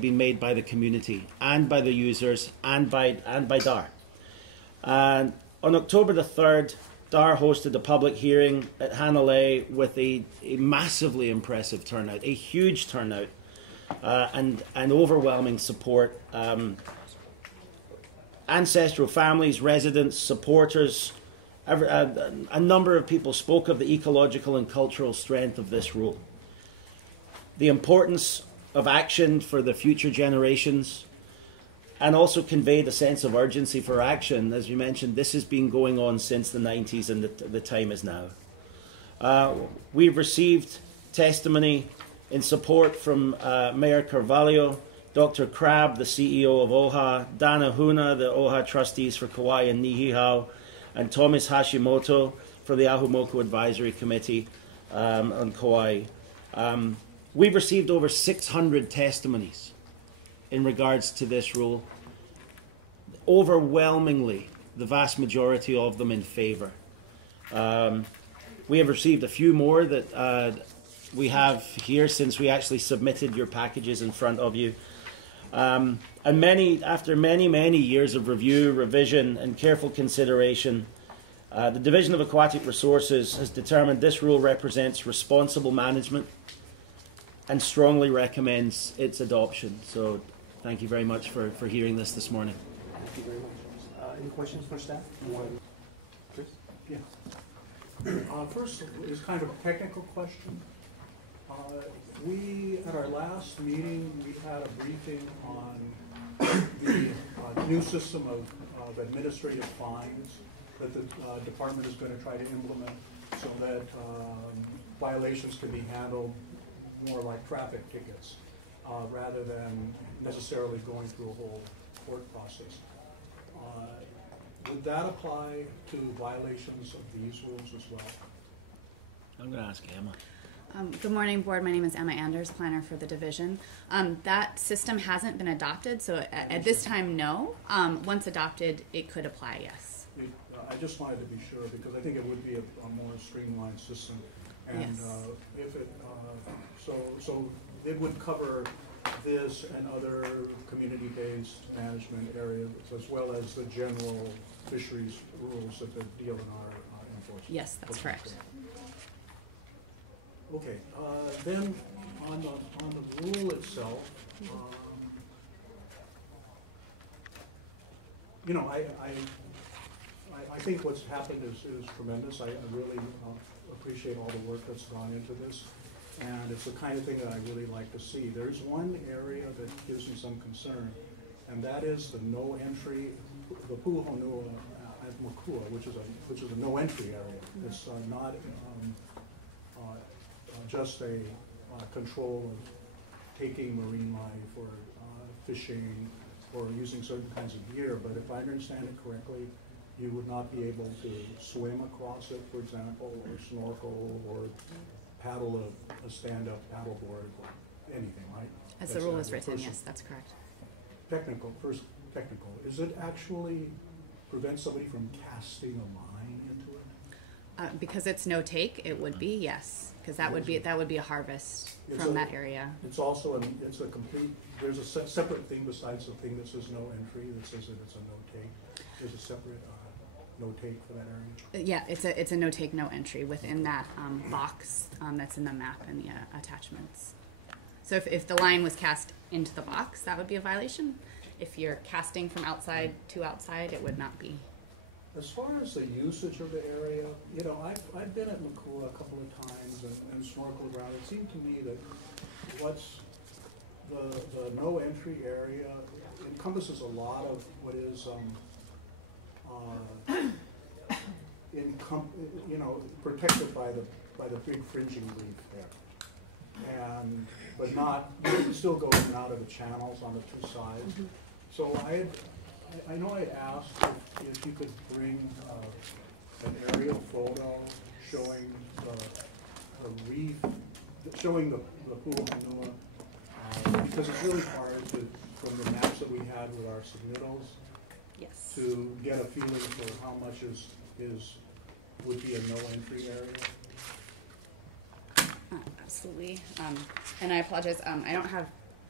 been made by the community and by the users and by DAR. And on October the 3rd, DAR hosted a public hearing at Haena with a massively impressive turnout, a huge turnout, and overwhelming support. Ancestral families, residents, supporters, a number of people spoke of the ecological and cultural strength of this rule, the importance of action for the future generations, and also conveyed a sense of urgency for action. As you mentioned, this has been going on since the 90s, and the time is now. We've received testimony in support from Mayor Carvalho, Dr. Crabb, the CEO of OHA, Dana Huna, the OHA trustees for Kauai and Niihau, and Thomas Hashimoto for the Ahumoko Advisory Committee on Kauai. We've received over 600 testimonies in regards to this rule. Overwhelmingly, the vast majority of them in favour. We have received a few more that we have here since we actually submitted your packages in front of you. And after many years of review, revision and careful consideration, the Division of Aquatic Resources has determined this rule represents responsible management and strongly recommends its adoption. So thank you very much for hearing this morning. Thank you very much. Any questions for staff? Chris? Yeah. First is kind of a technical question. We, at our last meeting, we had a briefing on the new system of administrative fines that the department is going to try to implement so that violations can be handled more like traffic tickets rather than necessarily going through a whole court process. Would that apply to violations of these rules as well? I'm going to ask Emma. Good morning, Board. My name is Emma Anders, planner for the division. That system hasn't been adopted, so at this time, no. Once adopted, it could apply, yes. I just wanted to be sure because I think it would be a more streamlined system, and yes. If it so it would cover this and other community-based management areas as well as the general fisheries rules that the DLNR enforces. Yes, that's correct. Okay, then on the rule itself, you know, I think what's happened is tremendous. I really appreciate all the work that's gone into this, and it's the kind of thing that I really like to see. There's one area that gives me some concern, and that is the no entry, the Puhonua at Makua, which is a no entry area. It's not just a control of taking marine life or fishing or using certain kinds of gear, but if I understand it correctly, you would not be able to swim across it, for example, or snorkel or paddle a stand-up paddleboard or anything, right? As the rule is written, yes, that's correct. Technical, is it actually prevent somebody from casting a line into it? Because it's no take, it would be, yes, because that would be a harvest from that area. It's also it's a complete. There's a separate thing besides the thing that says no entry that says that it's a no take. There's a separate no take for that area. Yeah, it's a no take, no entry within that box that's in the map and the attachments. So if the line was cast into the box, that would be a violation. If you're casting from outside to outside, it would not be. As far as the usage of the area, you know, I've been at Makua a couple of times and snorkeled around. It seemed to me that what's the no entry area encompasses a lot of what is you know, protected by the big fringing reef there, but not still go in and out of the channels on the two sides. Mm-hmm. So I know I asked if you could bring an aerial photo showing the reef, showing the Puhonua, because it's really hard from the maps that we had with our submittals, yes, to get a feeling for how much would be a no entry area. Absolutely. And I apologize. I don't have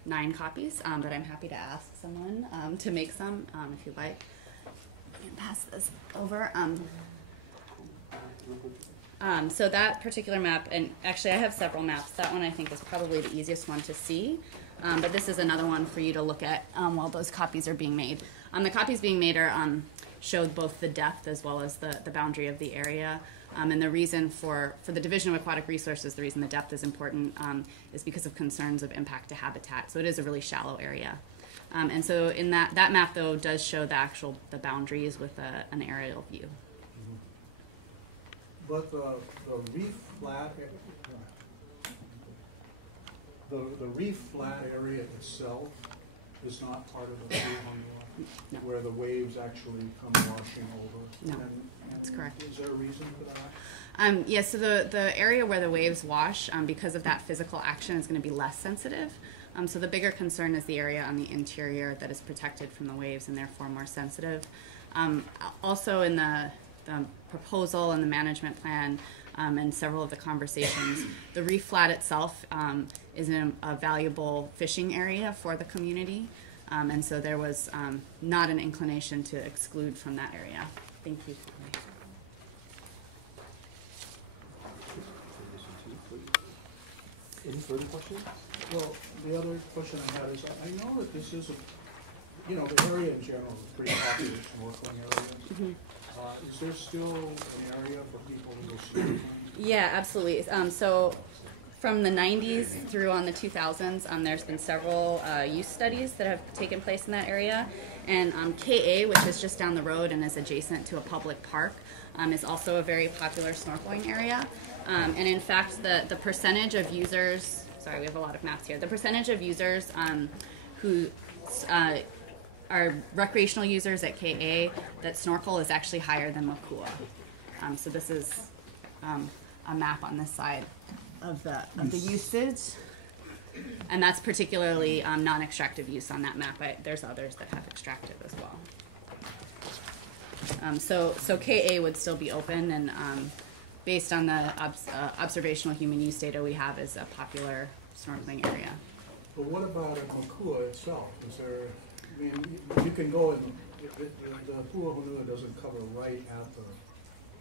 9 copies, but I'm happy to ask someone to make some if you'd like. I can pass this over. So that particular map, and actually I have several maps. That one I think is probably the easiest one to see, but this is another one for you to look at while those copies are being made. The copies being made are showed both the depth as well as the boundary of the area. And the reason for the Division of Aquatic Resources, the reason the depth is important is because of concerns of impact to habitat. So it is a really shallow area. And so in that map, though, does show the boundaries with an aerial view. But the reef flat, the reef flat area itself is not part of the blue line, No. where the waves actually come washing over. No, that's correct. Is there a reason for that? Yes, so the area where the waves wash, because of that physical action, is going to be less sensitive. So the bigger concern is the area on the interior that is protected from the waves and therefore more sensitive. Also in the proposal and the management plan and several of the conversations, the reef flat itself is a valuable fishing area for the community. And so there was not an inclination to exclude from that area. Thank you. Any further questions? Well, the other question I had is, I know that this is the area in general is a pretty popular snorkeling area. Is there still an area for people to go snorkeling? Yeah, absolutely. So from the 90s through on the 2000s, there's been several use studies that have taken place in that area. And KA, which is just down the road and is adjacent to a public park, is also a very popular snorkeling area. And in fact, the percentage of users, sorry, we have a lot of maps here, the percentage of users who are recreational users at KA that snorkel is actually higher than Makua. So this is a map on this side of the usage. And that's particularly non-extractive use on that map. There's others that have extractive as well. So KA would still be open, and based on the observational human use data we have, is a popular snorkeling area. But what about at Makua itself? Is there, I mean, you can go in, the Puahonua doesn't cover right at the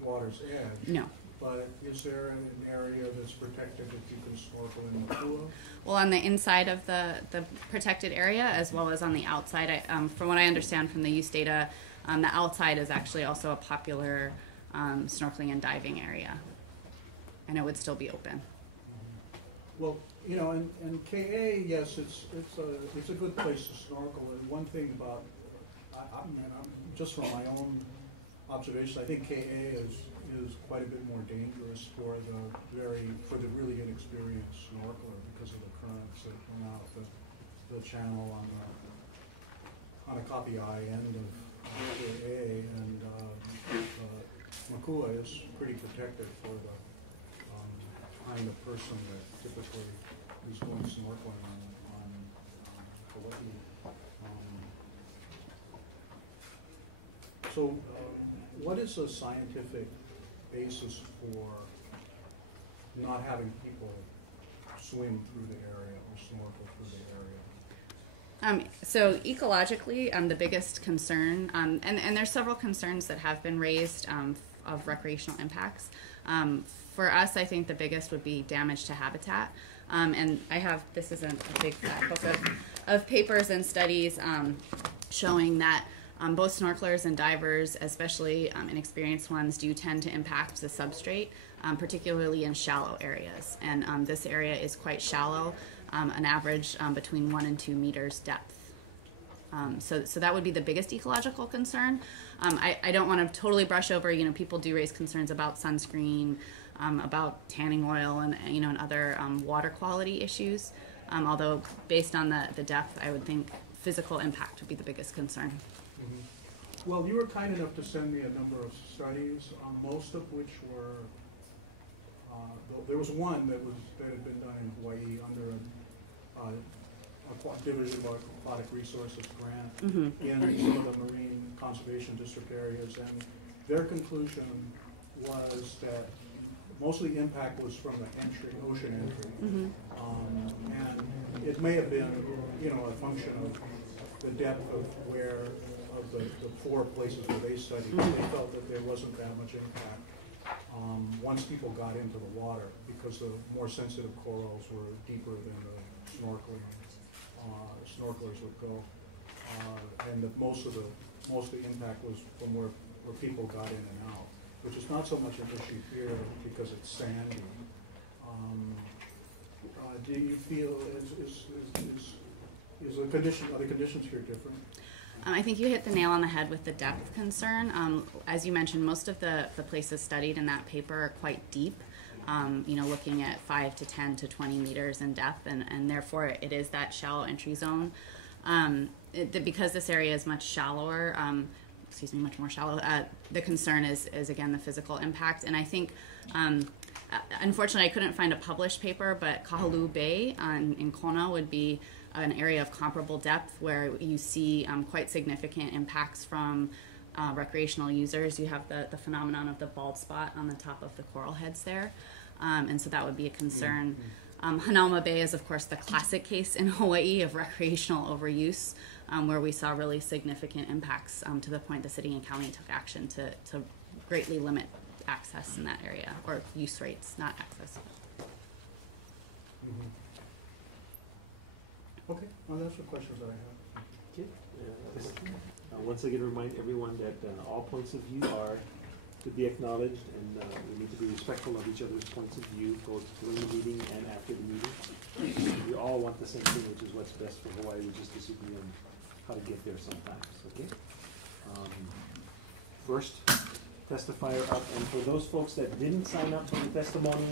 water's edge. No. But is there an area that's protected that you can snorkel in Makua? Well, on the inside of the protected area, as well as on the outside, from what I understand from the use data, the outside is actually also a popular snorkeling and diving area, and it would still be open. Well, and KA, yes, it's a good place to snorkel. And one thing about, I'm just from my own observation, I think KA is quite a bit more dangerous for the really inexperienced snorkeler because of the currents that come out the channel on a copy eye end of KA, and Makua is pretty protected for the kind of person that typically is going snorkeling on Hawaii. So what is the scientific basis for not having people swim through the area or snorkel through the area? So ecologically, the biggest concern, and there's several concerns that have been raised of recreational impacts. For us, I think the biggest would be damage to habitat. And this is a big fat book of papers and studies showing that both snorkelers and divers, especially inexperienced ones, do tend to impact the substrate, particularly in shallow areas. And this area is quite shallow, an average between 1 and 2 meters depth. So that would be the biggest ecological concern. I don't want to totally brush over, people do raise concerns about sunscreen, about tanning oil, and and other water quality issues. Although based on the depth, I would think physical impact would be the biggest concern. Mm-hmm. Well, you were kind enough to send me a number of studies, most of which were, there was one that had been done in Hawaii under a Division of Aquatic Resources grant in some of the marine conservation district areas, and their conclusion was that mostly impact was from the ocean entry. And it may have been you know, a function of the depth of where, of the 4 places where they studied. They felt that there wasn't that much impact once people got into the water, because the more sensitive corals were deeper than the snorkelers would go. And that most of the impact was from where people got in and out, which is not so much an issue here because it's sandy. Do you feel are the conditions here different? I think you hit the nail on the head with the depth concern. As you mentioned, most of the places studied in that paper are quite deep, you know, looking at 5 to 10 to 20 meters in depth, and therefore it is that shallow entry zone. Because this area is much shallower, much more shallow, the concern is again the physical impact. And I think, unfortunately, I couldn't find a published paper, but Kahaluu Bay in Kona would be an area of comparable depth where you see quite significant impacts from recreational users. You have the phenomenon of the bald spot on the top of the coral heads there, and so that would be a concern. Hanauma Bay is, of course, the classic case in Hawaii of recreational overuse, where we saw really significant impacts to the point the city and county took action to greatly limit access in that area, or use rates, not access. Okay, well, that's the questions that I have. Okay. Once again, remind everyone that all points of view are to be acknowledged, and we need to be respectful of each other's points of view, both during the meeting and after the meeting. We all want the same thing, which is what's best for Hawaii. We just disagree on how to get there sometimes, okay? First testifier up, and for those folks that didn't sign up for the testimony,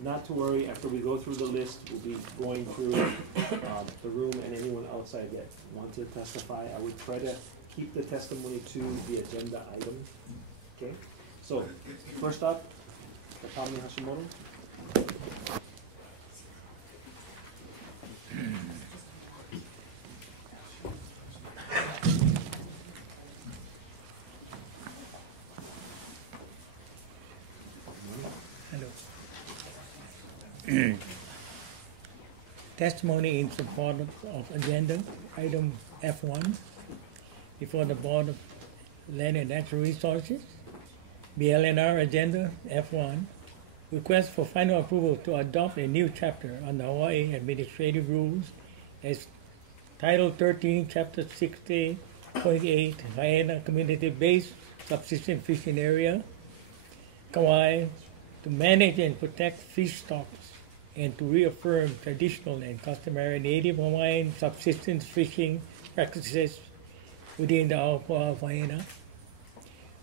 not to worry. After we go through the list, we'll be going through the room, and anyone outside that wants to testify, I would try to keep the testimony to the agenda item. Okay? So, first up, Takami Hashimoto. Testimony in support of agenda item F1 before the Board of Land and Natural Resources. DLNR agenda F1, request for final approval to adopt a new chapter on the Hawaii Administrative Rules as Title 13, Chapter 60.8, Haena Community-Based Subsistence Fishing Area, Kauai, to manage and protect fish stocks and to reaffirm traditional and customary Native Hawaiian subsistence fishing practices within the Aopo'a of Haena.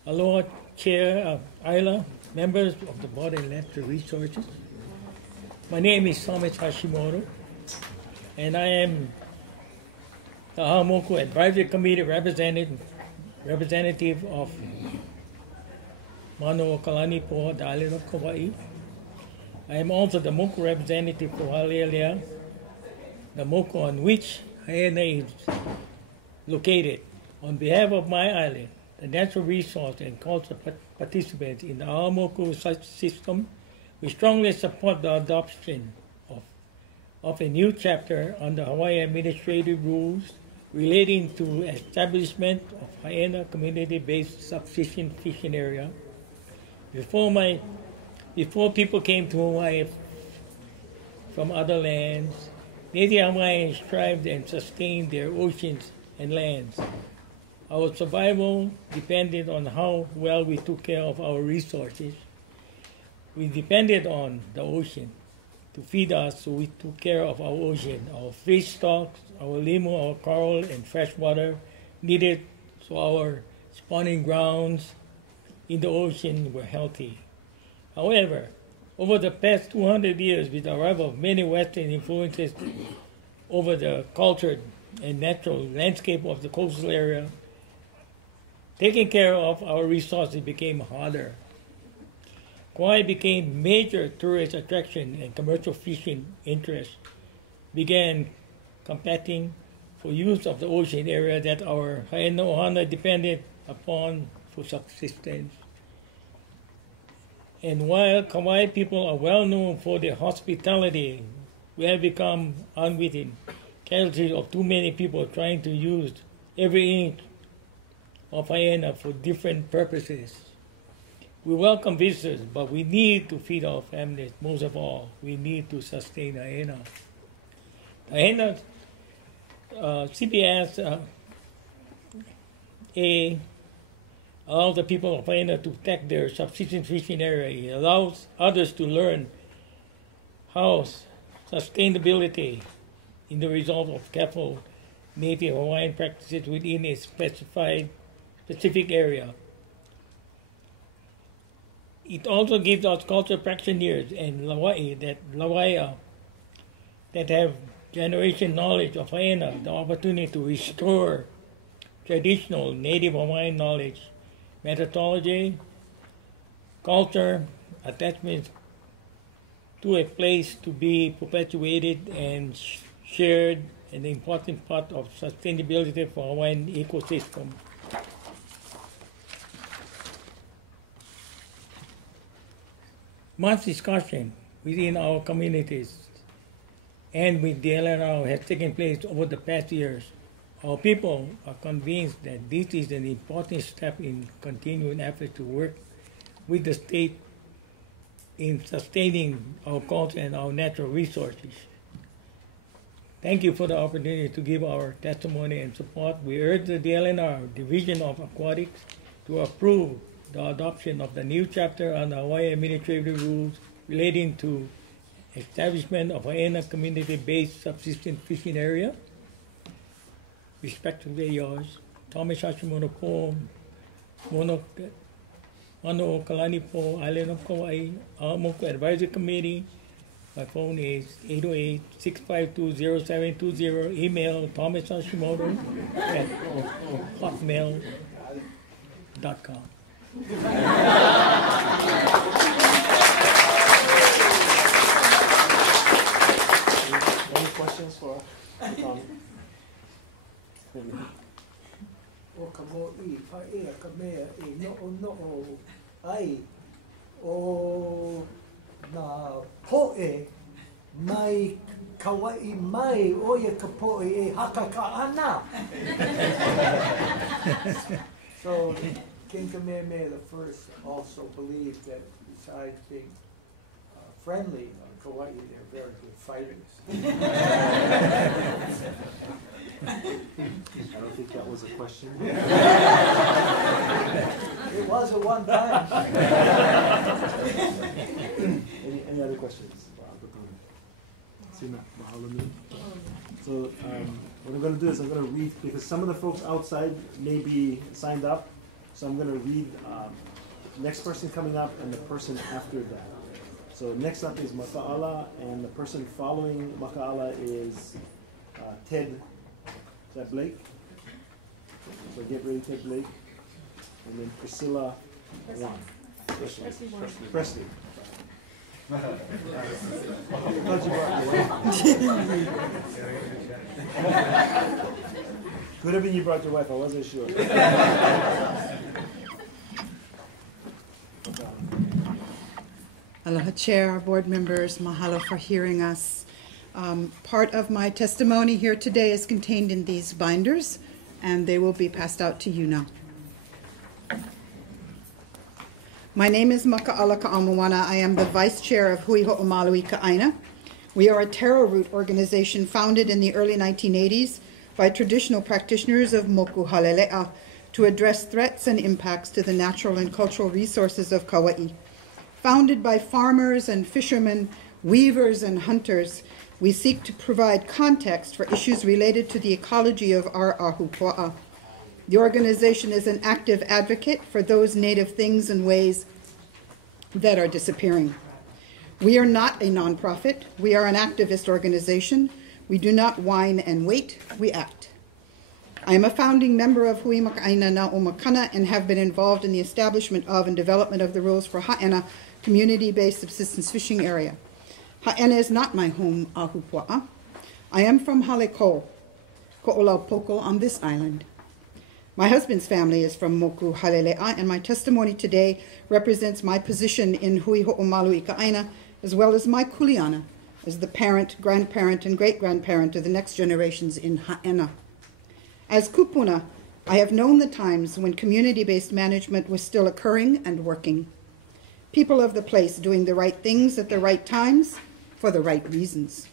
Aloha Chair Isla, members of the Board of Natural Resources. My name is Thomas Hashimoto, and I am the Hamoku Advisory Committee representative of Manoa Kalanipo, the island of Kauai. I am also the Moku representative for Halealea, the Moku on which Haena is located. On behalf of my island, the natural resource and cultural participants in the Aomoku system, we strongly support the adoption of a new chapter on the Hawaii Administrative Rules relating to establishment of Haena community-based subsistence fishing area. Before people came to Hawaii from other lands, Native Hawaiians thrived and sustained their oceans and lands. Our survival depended on how well we took care of our resources. We depended on the ocean to feed us, so we took care of our ocean. Our fish stocks, our limu, our coral, and fresh water needed, so our spawning grounds in the ocean were healthy. However, over the past 200 years, with the arrival of many Western influences over the culture and natural landscape of the coastal area, taking care of our resources became harder. Kauai became major tourist attraction, and commercial fishing interests began competing for use of the ocean area that our Haena Ohana depended upon for subsistence. And while Kauai people are well known for their hospitality, we have become unwitting casualties of too many people trying to use every inch of Haena for different purposes. We welcome visitors, but we need to feed our families. Most of all, we need to sustain Haena. Haena, Cbfsa Haena allows the people of Haena to protect their subsistence fishing area. It allows others to learn how sustainability in the result of careful Native Hawaiian practices within a specific area. It also gives us cultural practitioners and Lawai'a that have generation knowledge of Haena the opportunity to restore traditional Native Hawaiian knowledge, methodology, culture, attachments to a place to be perpetuated and shared, an important part of sustainability for Hawaiian ecosystem. Much discussion within our communities and with DLNR has taken place over the past years. Our people are convinced that this is an important step in continuing efforts to work with the state in sustaining our culture and our natural resources. Thank you for the opportunity to give our testimony and support. We urge the DLNR Division of Aquatics to approve the adoption of the new chapter on the Hawaii Administrative Rules relating to establishment of Haena community-based subsistence fishing area. Respectively yours, Thomas Hashimoto Po, Mano Kalani Po, Island of Kauai, Aomoko Advisory Committee. My phone is 808-652-0720. Email Thomas Hashimoto at hotmail.com. Any questions for Tommy? O ka mo'i pa'ea ka mea e no'o ai o nā po'e mai Kauai mai o ia ka po'e e haka ka ana. So King Kamehameha the First also believed that besides being friendly on Kauai, they're very good fighters. I don't think that was a question. It was at one time. Any other questions? So what I'm going to do is I'm going to read, because some of the folks outside may be signed up, so I'm going to read the next person coming up and the person after that. So next up is Maka'ala, and the person following Maka'ala is Ted. Is that Blake? So get ready, Ted Blake. And then Priscilla Wan. Presley. Could have been you brought your wife, I wasn't sure. Aloha Chair, board members, mahalo for hearing us. Part of my testimony here today is contained in these binders, and they will be passed out to you now. My name is Maka'ala Ka'amawana. I am the Vice Chair of Hui Ho'omalui Ka'aina. We are a taro root organization founded in the early 1980s by traditional practitioners of Moku Halele'a to address threats and impacts to the natural and cultural resources of Kauai. Founded by farmers and fishermen, weavers and hunters, we seek to provide context for issues related to the ecology of our ahupua'a. The organization is an active advocate for those native things and ways that are disappearing. We are not a nonprofit. We are an activist organization. We do not whine and wait, we act. I am a founding member of Hui Maka'aina na o Makana and have been involved in the establishment of and development of the rules for Haena community-based subsistence fishing area. Haena is not my home ahupua'a. I am from Haleko, Ko'olaupoko on this island. My husband's family is from Moku Halele'a, and my testimony today represents my position in Hui Ho'omalui Ka'aina, as well as my kuleana as the parent, grandparent, and great-grandparent of the next generations in Haena. As kupuna, I have known the times when community-based management was still occurring and working. People of the place doing the right things at the right times for the right reasons.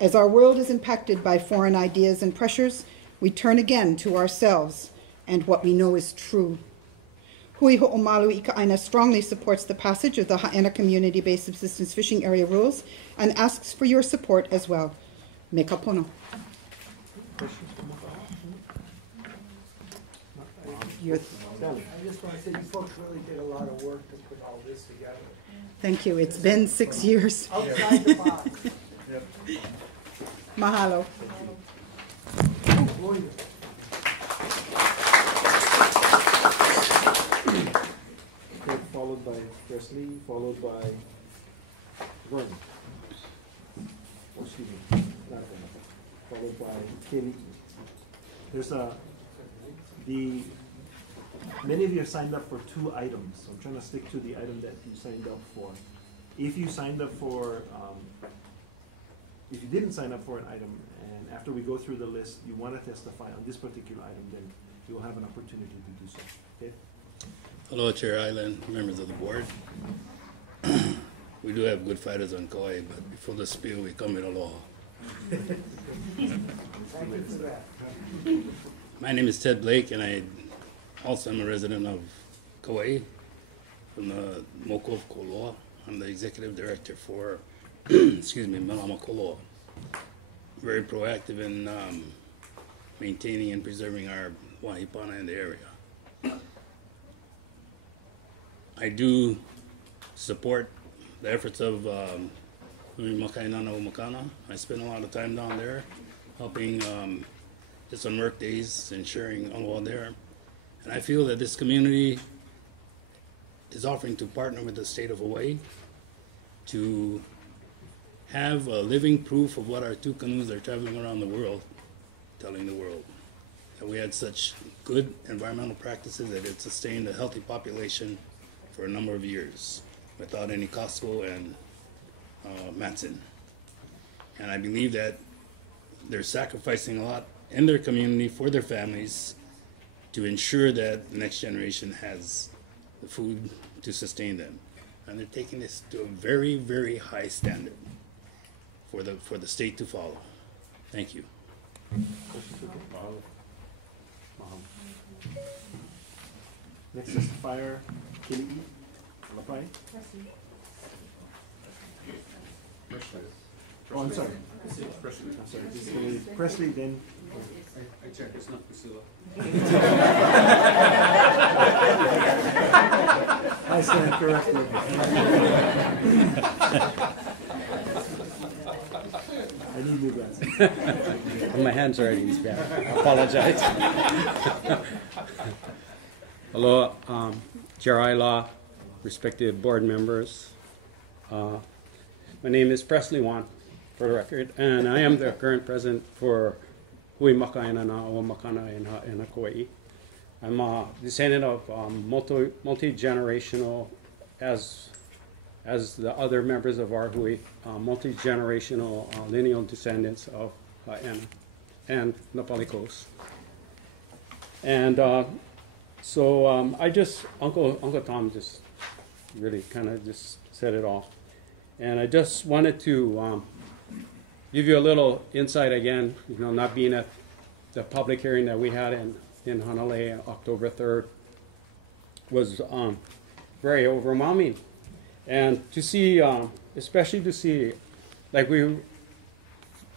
As our world is impacted by foreign ideas and pressures, we turn again to ourselves and what we know is true. Hui Ho'omalu Ika'aina strongly supports the passage of the Haena Community-Based Subsistence Fishing Area Rules and asks for your support as well. Me ka pono. I just want to say you folks really did a lot of work to put all this together. Thank you. It's been 6 years. Outside the box. Mahalo. Boy, Okay, followed by Presley, followed by Vern. Oh, excuse me, not Vern, followed by Kelly. There's many of you have signed up for 2 items. So I'm trying to stick to the item that you signed up for. If you signed up for, if you didn't sign up for an item, and after we go through the list, you want to testify on this particular item, then you will have an opportunity to do so, okay? Hello, Chair Island, members of the board. We do have good fighters on Kauai, but before the spiel, we come with aloha. My name is Ted Blake, and I also am a resident of Kauai, from the Moko of Koloa. I'm the executive director for, excuse me, Malama Koloa. Very proactive in maintaining and preserving our wahipana in the area. I do support the efforts of Makainana Umakana. I spend a lot of time down there helping just on work days, ensuring aloha there. And I feel that this community is offering to partner with the state of Hawaii to have a living proof of what our 2 canoes are traveling around the world, telling the world. That we had such good environmental practices that it sustained a healthy population for a number of years without any Costco and Matson. And I believe that they're sacrificing a lot in their community for their families to ensure that the next generation has the food to sustain them. And they're taking this to a very, very high standard for the state to follow. Thank you. Next testifier, Kelly E. Lapai. Oh, I'm sorry. Presley. I'm sorry. This is Presley, then. I checked, it's not Priscilla. I stand corrected. I need new glasses. My hand's already in spam. I apologize. Hello, Chair Law, respected board members. My name is Presley Wan, for the record, and I am the current president for Hui Makaina na o Makana in Kauai. I'm a descendant of multi-generational, as the other members of our Hui, multi-generational lineal descendants of Haena and Nepali Coast. And so I just, Uncle Tom just really kind of just said it all. And I just wanted to give you a little insight again, you know, not being at the public hearing that we had in Hanalei October 3rd was very overwhelming. And to see, especially to see, like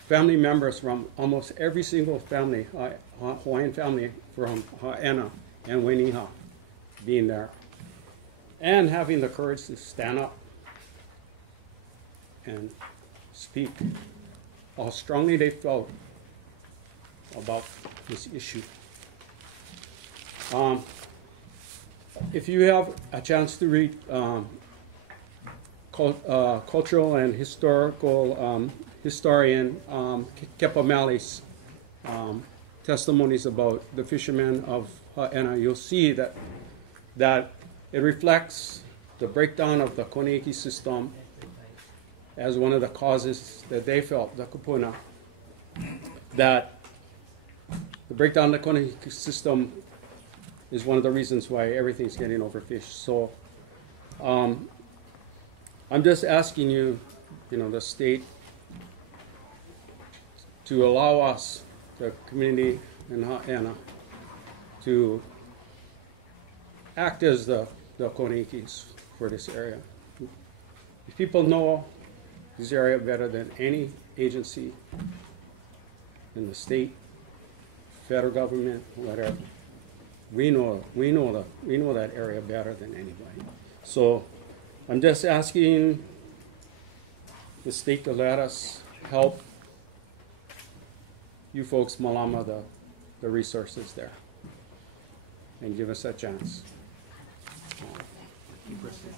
family members from almost every single family, Hawaiian family from Haena and Wainiha being there, and having the courage to stand up and speak how strongly they felt about this issue. If you have a chance to read cultural and historical historian Kepa Mali's testimonies about the fishermen of Haena, you'll see that it reflects the breakdown of the Koneiki system as one of the causes that they felt, the kupuna, that the breakdown of the Kona system is one of the reasons why everything's getting overfished. So I'm just asking you, the state, to allow us, the community in Haena, to act as the Konikis for this area. If people know this area better than any agency in the state, federal government, whatever, we know that area better than anybody. So I'm just asking the state to let us help you folks malama the resources there and give us a chance. Any questions?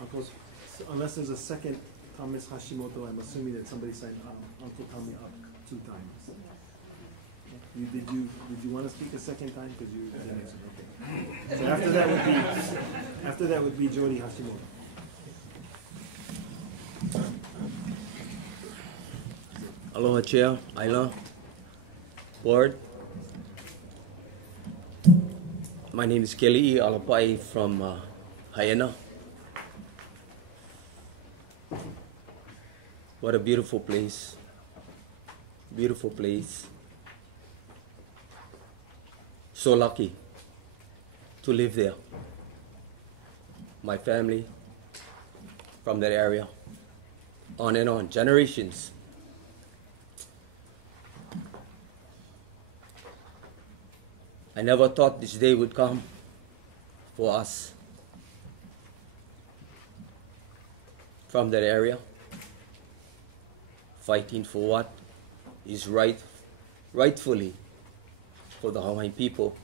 Uncles, unless there's a second Thomas Hashimoto, I'm assuming that somebody signed Uncle Tommy up 2 times. Did you want to speak a second time? Because you didn't answer. Okay. So after that would be Jody Hashimoto. Aloha Chair, Aila, Board. My name is Kelly Alapai from Haena. What a beautiful place. Beautiful place. So lucky to live there. My family from that area, on and on, generations. I never thought this day would come for us from that area, fighting for what is rightfully for the Hawaiian people.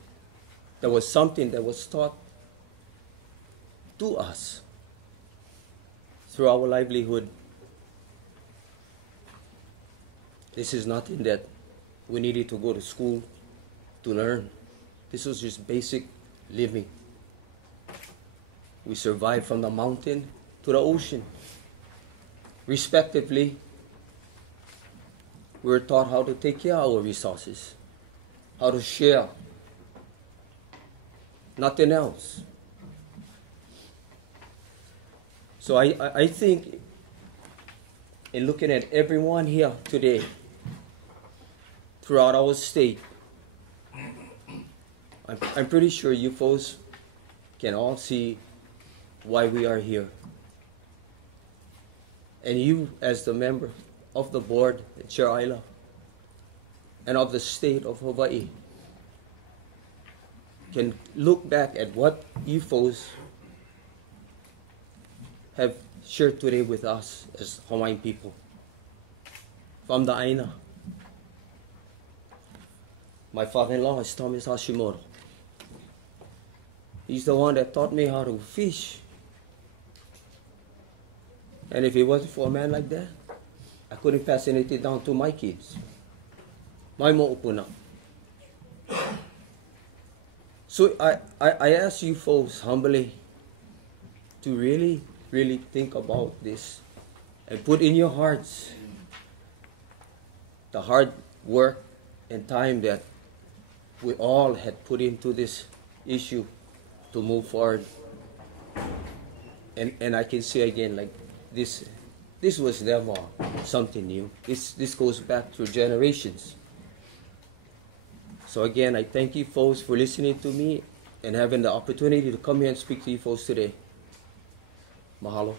There was something that was taught to us through our livelihood. This is nothing that we needed to go to school to learn. This was just basic living. We survived from the mountain to the ocean. Respectively, we were taught how to take care of our resources, how to share. Nothing else. So I think in looking at everyone here today, throughout our state, I'm pretty sure you folks can all see why we are here. And you, as the member of the board, Chair Aila, and of the state of Hawaii, can look back at what you folks have shared today with us as Hawaiian people. From the Aina, my father-in-law is Thomas Hashimoto. He's the one that taught me how to fish. And if it wasn't for a man like that, I couldn't pass anything down to my kids. My mo'upuna. So I ask you folks humbly to really think about this and put in your hearts the hard work and time that we all had put into this issue to move forward. And I can say again, like this was never something new. This goes back through generations. So again, I thank you folks for listening to me and having the opportunity to come here and speak to you folks today. Mahalo.